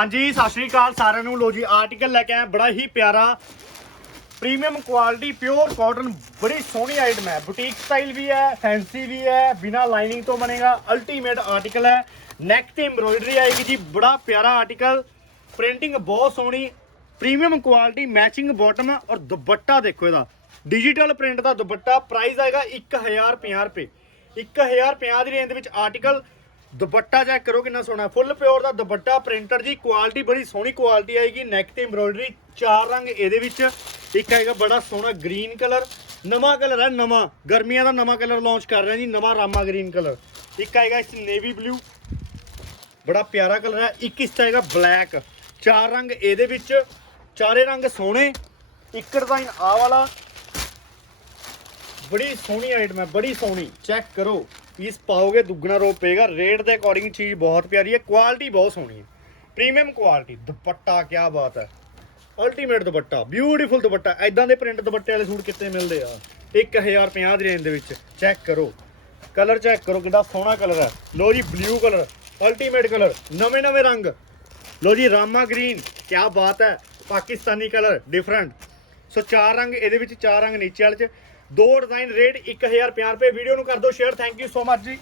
ਹਾਂਜੀ, ਸਤਿ ਸ਼੍ਰੀ ਅਕਾਲ ਸਾਰਿਆਂ ਨੂੰ। ਲੋ ਜੀ ਆਰਟੀਕਲ ਲੈ ਕੇ ਆਇਆ, ਬੜਾ ਹੀ ਪਿਆਰਾ। ਪ੍ਰੀਮੀਅਮ ਕੁਆਲਿਟੀ ਪਿਓਰ ਕਾਟਨ ਬੜੀ ਸੋਹਣੀ ਆਈਟਮ ਹੈ ਬੁਟੀਕ ਸਟਾਈਲ ਵੀ ਹੈ ਫੈਂਸੀ ਵੀ ਹੈ, ਬਿਨਾ ਲਾਈਨਿੰਗ ਤੋਂ ਬਣੇਗਾ ਅਲਟੀਮੇਟ ਆਰਟੀਕਲ ਹੈ। ਨੈਕ ਤੇ ਐਮਬ੍ਰੋਇਡਰੀ ਆਏਗੀ ਜੀ, ਬੜਾ ਪਿਆਰਾ ਆਰਟੀਕਲ ਪ੍ਰਿੰਟਿੰਗ ਬਹੁਤ ਸੋਹਣੀ ਪ੍ਰੀਮੀਅਮ ਕੁਆਲਿਟੀ ਮੈਚਿੰਗ ਬਾਟਮ ਔਰ ਦੁਪੱਟਾ ਦੇਖੋ ਇਹਦਾ। ਡਿਜੀਟਲ ਪ੍ਰਿੰਟ ਦਾ ਦੁਪੱਟਾ ਪ੍ਰਾਈਸ ਆਏਗਾ 1050 ਰੁਪਏ। 1050 ਦੀ ਰੇਂਜ ਦੇ ਵਿੱਚ ਆਰਟੀਕਲ ਦੁਪੱਟਾ ਚੈੱਕ ਕਰੋ ਕਿੰਨਾ ਸੋਹਣਾ। ਫੁੱਲ ਪਿਓਰ ਦਾ ਦੁਪੱਟਾ ਪ੍ਰਿੰਟਰ ਜੀ ਕੁਆਲਿਟੀ ਬੜੀ ਸੋਹਣੀ ਕੁਆਲਿਟੀ ਆਏਗੀ। ਨੈਕ ਤੇ ਐਮਬ੍ਰੋਇਡਰੀ ਚਾਰ ਰੰਗ ਇਹਦੇ ਵਿੱਚ। ਇੱਕ ਆਏਗਾ ਬੜਾ ਸੋਹਣਾ ਗ੍ਰੀਨ ਕਲਰ ਨਵਾਂ ਕਲਰ ਹੈ, ਨਵਾਂ। ਗਰਮੀਆਂ ਦਾ ਨਵਾਂ ਕਲਰ ਲਾਂਚ ਕਰ ਰਹੇ ਜੀ, ਨਵਾਂ ਰਾਮਾ ਗ੍ਰੀਨ ਕਲਰ ਇੱਕ ਆਏਗਾ ਇਸ ਨੇਵੀ ਬਲੂ ਬੜਾ ਪਿਆਰਾ ਕਲਰ ਹੈ। ਇੱਕ ਇਸ 'ਚ ਆਏਗਾ ਬਲੈਕ ਚਾਰ ਰੰਗ ਇਹਦੇ ਵਿੱਚ। ਚਾਰੇ ਰੰਗ ਸੋਹਣੇ। ਇੱਕ ਡਿਜ਼ਾਈਨ ਆ ਵਾਲਾ। ਬੜੀ ਸੋਹਣੀ ਆਈਟਮ ਹੈ, ਬੜੀ ਸੋਹਣੀ। ਚੈੱਕ ਕਰੋ ਪੀਸ ਪਾਓਗੇ, ਦੁੱਗਣਾ ਰੋ ਪਏਗਾ। ਰੇਟ ਦੇ ਅਕੋਰਡਿੰਗ ਚੀਜ਼ ਬਹੁਤ ਪਿਆਰੀ ਹੈ ਕੁਆਲਿਟੀ ਬਹੁਤ ਸੋਹਣੀ ਹੈ। ਪ੍ਰੀਮੀਅਮ ਕੁਆਲਿਟੀ ਦੁਪੱਟਾ ਕੀ ਬਾਤ ਹੈ। Ultimate dupatta beautiful dupatta. ਐਦਾਂ ਦੇ ਪ੍ਰਿੰਟ ਦੁਪੱਟੇ ਵਾਲੇ ਸੂਟ ਕਿੱਥੇ ਮਿਲਦੇ ਆ? 1050 ਦੀ ਰੇਂਜ ਦੇ ਵਿੱਚ। ਚੈੱਕ ਕਰੋ। ਕਲਰ ਚੈੱਕ ਕਰੋ ਕਿੰਨਾ ਸੋਹਣਾ ਕਲਰ ਹੈ। ਲੋ ਜੀ ਬਲੂ ਕਲਰ ਅਲਟੀਮੇਟ ਕਲਰ ਨਵੇਂ ਨਵੇਂ ਰੰਗ। ਲੋ ਜੀ, ਰਾਮਾ ਗ੍ਰੀਨ ਕੀ ਬਾਤ ਹੈ। ਪਾਕਿਸਤਾਨੀ ਕਲਰ ਡਿਫਰੈਂਟ ਸੋ ਚਾਰ ਰੰਗ, ਇਹਦੇ ਵਿੱਚ ਚਾਰ ਰੰਗ ਨੀਚੇ ਵਾਲੇ ਚ। ਦੋ ਡਿਜ਼ਾਈਨ ਰੇਟ 1050 ਰੁਪਏ। ਵੀਡੀਓ ਨੂੰ ਕਰ ਦਿਓ share thank you so much ਜੀ।